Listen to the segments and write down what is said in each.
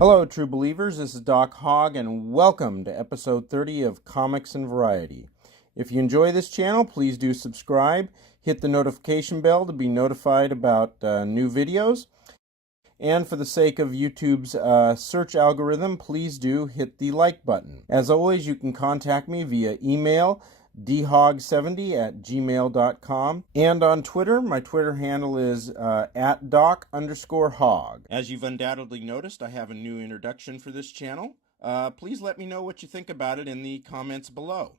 Hello, true believers. This is Doc Hogg, and welcome to episode 30 of Comics and Variety. If you enjoy this channel, please do subscribe. Hit the notification bell to be notified about new videos. And for the sake of YouTube's search algorithm, please do hit the like button. As always, you can contact me via email, dhog70@gmail.com. And on Twitter, my Twitter handle is at @doc_hog. As you've undoubtedly noticed, I have a new introduction for this channel. Please let me know what you think about it in the comments below.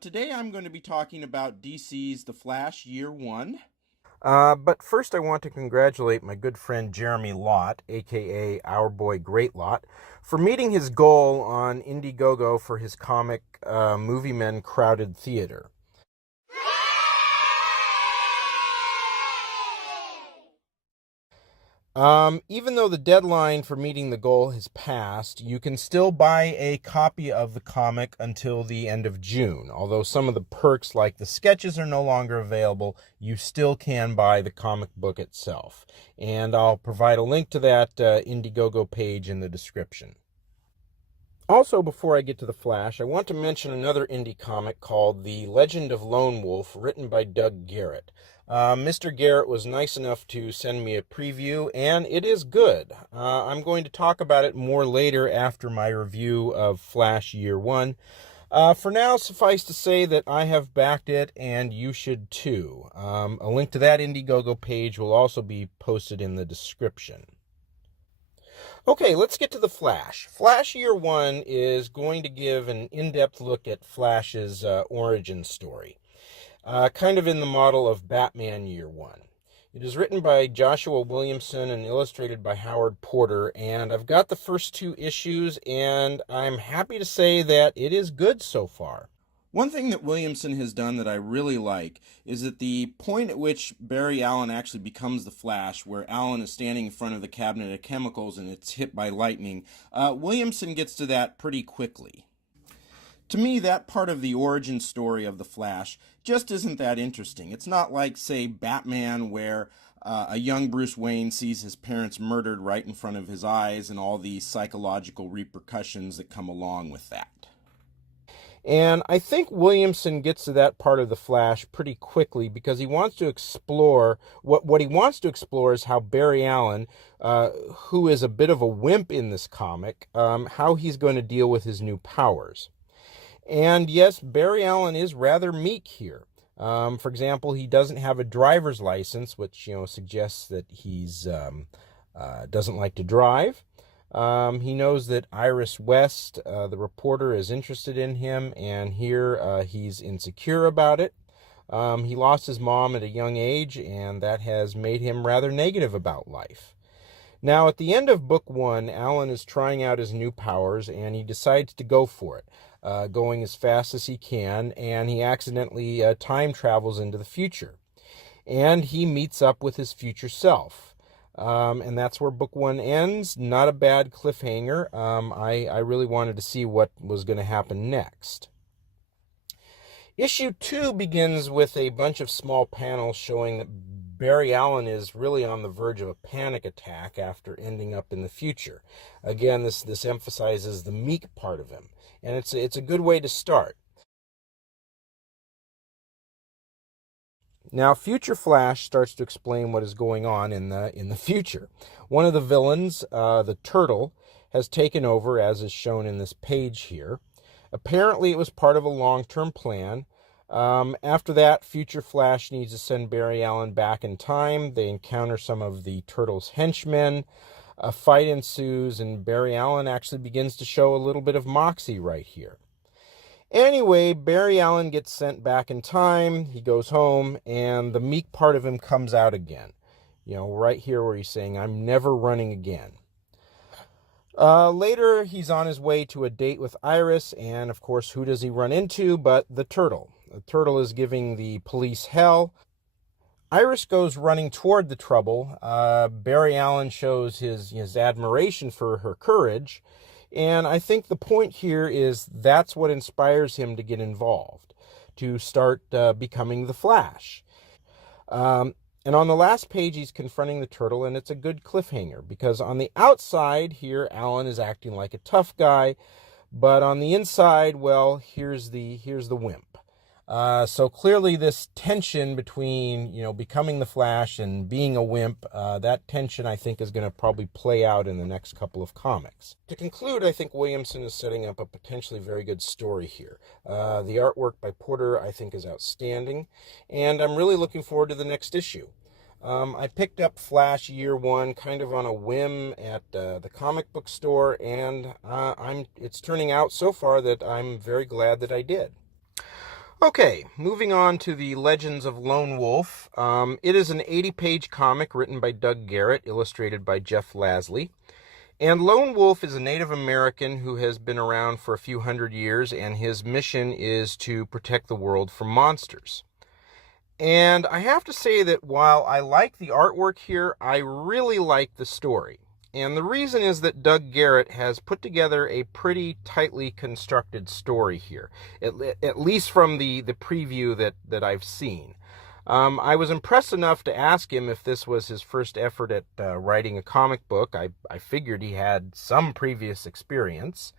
Today I'm going to be talking about DC's The Flash Year 1. But first I want to congratulate my good friend Jeremy Lott, aka Our Boy Great Lott, for meeting his goal on Indiegogo for his comic Movie Men Crowded Theater. Even though the deadline for meeting the goal has passed, you can still buy a copy of the comic until the end of June. Although some of the perks, like the sketches, are no longer available, you still can buy the comic book itself. And I'll provide a link to that Indiegogo page in the description. Also, before I get to The Flash, I want to mention another indie comic called The Legend of Lone Wolf, written by Doug Garrett. Mr. Garrett was nice enough to send me a preview, and it is good. I'm going to talk about it more later after my review of Flash Year 1. For now, suffice to say that I have backed it, and you should too. A link to that Indiegogo page will also be posted in the description. Okay, let's get to The Flash. Flash Year 1 is going to give an in-depth look at Flash's origin story. Kind of in the model of Batman Year 1. It is written by Joshua Williamson and illustrated by Howard Porter, and I've got the first two issues, and I'm happy to say that it is good so far. One thing that Williamson has done that I really like is at the point at which Barry Allen actually becomes the Flash, where Allen is standing in front of the cabinet of chemicals and it's hit by lightning, Williamson gets to that pretty quickly. To me, that part of the origin story of the Flash just isn't that interesting. It's not like, say, Batman, where a young Bruce Wayne sees his parents murdered right in front of his eyes and all the psychological repercussions that come along with that. And I think Williamson gets to that part of the Flash pretty quickly because he wants to explore, what he wants to explore is how Barry Allen, who is a bit of a wimp in this comic, how he's going to deal with his new powers. And yes, Barry Allen is rather meek here. For example, he doesn't have a driver's license, which suggests that he's doesn't like to drive. He knows that Iris West, the reporter, is interested in him, and here he's insecure about it. He lost his mom at a young age, and that has made him rather negative about life. Now, at the end of book 1, Allen is trying out his new powers, and he decides to go for it, going as fast as he can, and he accidentally time travels into the future. And he meets up with his future self. And that's where book 1 ends. Not a bad cliffhanger. I really wanted to see what was going to happen next. Issue 2 begins with a bunch of small panels showing that Barry Allen is really on the verge of a panic attack after ending up in the future. Again, this emphasizes the meek part of him, and it's a good way to start. Now, Future Flash starts to explain what is going on in the future. One of the villains, the Turtle, has taken over, as is shown in this page here. Apparently, it was part of a long-term plan. After that, Future Flash needs to send Barry Allen back in time. They encounter some of the Turtle's henchmen. A fight ensues, and Barry Allen actually begins to show a little bit of moxie right here. Anyway, Barry Allen gets sent back in time. He goes home, and the meek part of him comes out again. Right here where he's saying, "I'm never running again." Later, he's on his way to a date with Iris, and of course, who does he run into but the Turtle? The Turtle is giving the police hell. Iris goes running toward the trouble. Barry Allen shows his admiration for her courage, and I think the point here is that's what inspires him to get involved, to start becoming the Flash. And on the last page, he's confronting the turtle, and it's a good cliffhanger, because on the outside here, Alan is acting like a tough guy, but on the inside, well, here's the wimp. So clearly this tension between, becoming the Flash and being a wimp, that tension, I think, is going to probably play out in the next couple of comics. To conclude, I think Williamson is setting up a potentially very good story here. The artwork by Porter, I think, is outstanding, and I'm really looking forward to the next issue. I picked up Flash Year 1 kind of on a whim at the comic book store, and it's turning out so far that I'm very glad that I did. Okay, moving on to the Legends of Lone Wolf. It is an 80-page comic written by Doug Garrett, illustrated by Jeff Lasley. And Lone Wolf is a Native American who has been around for a few hundred years, and his mission is to protect the world from monsters. And I have to say that while I like the artwork here, I really like the story. And the reason is that Doug Garrett has put together a pretty tightly constructed story here, at least from the preview that I've seen. I was impressed enough to ask him if this was his first effort at writing a comic book. I figured he had some previous experience.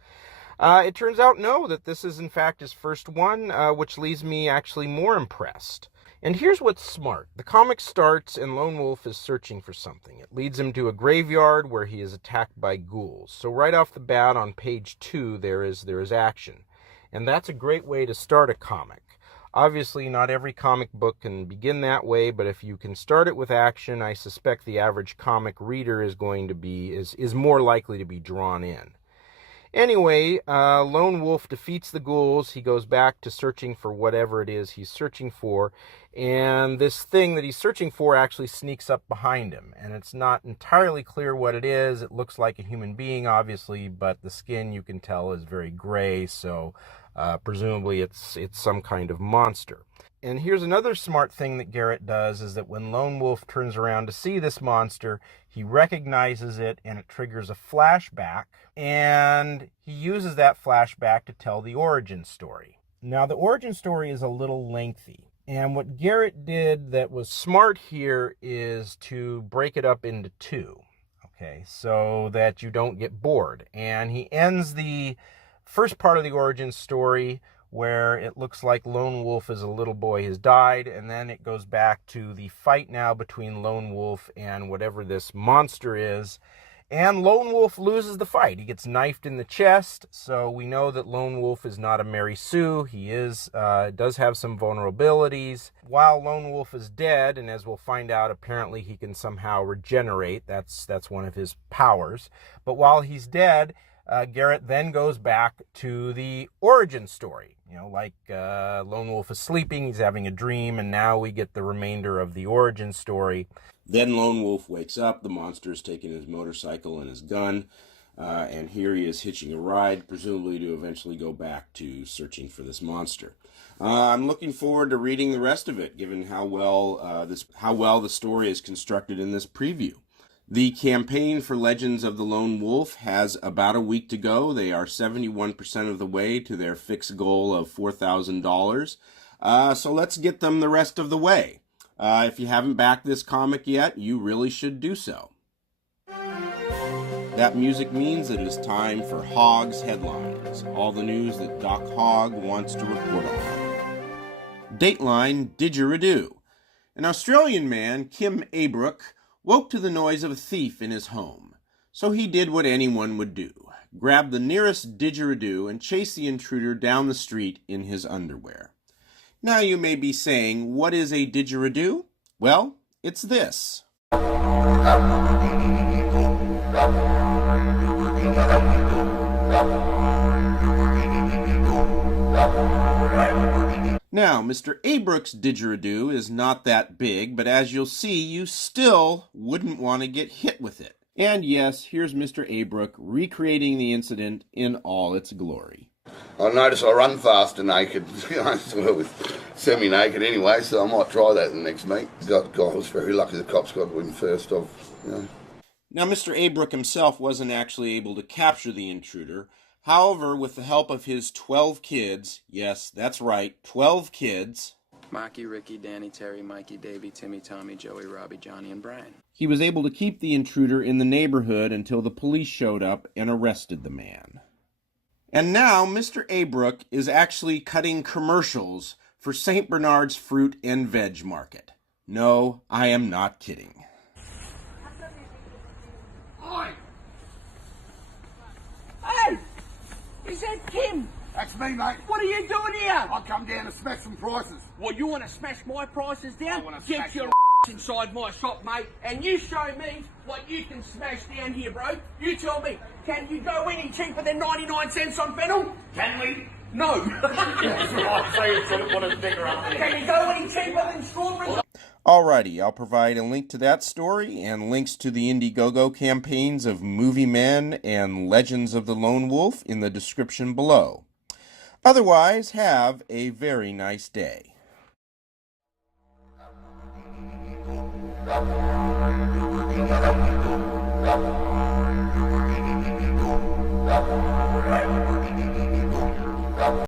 It turns out no, that this is in fact his first one, which leaves me actually more impressed. And here's what's smart. The comic starts and Lone Wolf is searching for something. It leads him to a graveyard where he is attacked by ghouls. So right off the bat on page 2 there is action. And that's a great way to start a comic. Obviously not every comic book can begin that way, but if you can start it with action, I suspect the average comic reader is more likely to be drawn in. Anyway, Lone Wolf defeats the ghouls. He goes back to searching for whatever it is he's searching for. And this thing that he's searching for actually sneaks up behind him. And it's not entirely clear what it is. It looks like a human being, obviously, but the skin, you can tell, is very gray. So presumably it's some kind of monster. And here's another smart thing that Garrett does, is that when Lone Wolf turns around to see this monster, he recognizes it and it triggers a flashback, and he uses that flashback to tell the origin story. Now, the origin story is a little lengthy, and what Garrett did that was smart here is to break it up into 2, okay, so that you don't get bored. And he ends the first part of the origin story where it looks like Lone Wolf as a little boy has died, and then it goes back to the fight now between Lone Wolf and whatever this monster is, and Lone Wolf loses the fight. He gets knifed in the chest, so we know that Lone Wolf is not a Mary Sue. He does have some vulnerabilities. While Lone Wolf is dead, and as we'll find out, apparently he can somehow regenerate. That's one of his powers. But while he's dead, Garrett then goes back to the origin story. Lone Wolf is sleeping, he's having a dream, and now we get the remainder of the origin story. Then Lone Wolf wakes up, the monster's taking his motorcycle and his gun, and here he is hitching a ride, presumably to eventually go back to searching for this monster. I'm looking forward to reading the rest of it, given how well the story is constructed in this preview. The campaign for Legends of the Lone Wolf has about a week to go. They are 71% of the way to their fixed goal of $4,000. So let's get them the rest of the way. If you haven't backed this comic yet, you really should do so. That music means that it is time for Hogg's Headlines, all the news that Doc Hogg wants to report on. Dateline Didgeridoo. An Australian man, Kim Abrook, woke to the noise of a thief in his home. So he did what anyone would do, grab the nearest didgeridoo and chase the intruder down the street in his underwear. Now you may be saying, what is a didgeridoo? Well, it's this. Now, Mr. Abrook's didgeridoo is not that big, but as you'll see, you still wouldn't want to get hit with it. And yes, here's Mr. Abrook recreating the incident in all its glory. I notice I run faster naked, sort of semi-naked anyway, so I might try that in the next meet. I was very lucky the cops got in first off. Now, Mr. Abrook himself wasn't actually able to capture the intruder. However, with the help of his 12 kids, yes, that's right, 12 kids, Marky, Ricky, Danny, Terry, Mikey, Davey, Timmy, Tommy, Joey, Robbie, Johnny, and Brian. He was able to keep the intruder in the neighborhood until the police showed up and arrested the man. And now Mr. Abrook is actually cutting commercials for St. Bernard's Fruit and Veg Market. No, I am not kidding. Hi! Hey! Is that Kim? That's me, mate. What are you doing here? I come down to smash some prices. Well, you want to smash my prices down? I wanna Get smash your your inside my shop, mate, and you show me what you can smash down here, bro. You tell me, can you go any cheaper than 99 cents on fennel? Can we? No. Right, so you said it wanted bigger up there. Can you go any cheaper than strawberries? Alrighty, I'll provide a link to that story and links to the Indiegogo campaigns of Movie Men and Legends of the Lone Wolf in the description below. Otherwise, have a very nice day. Right.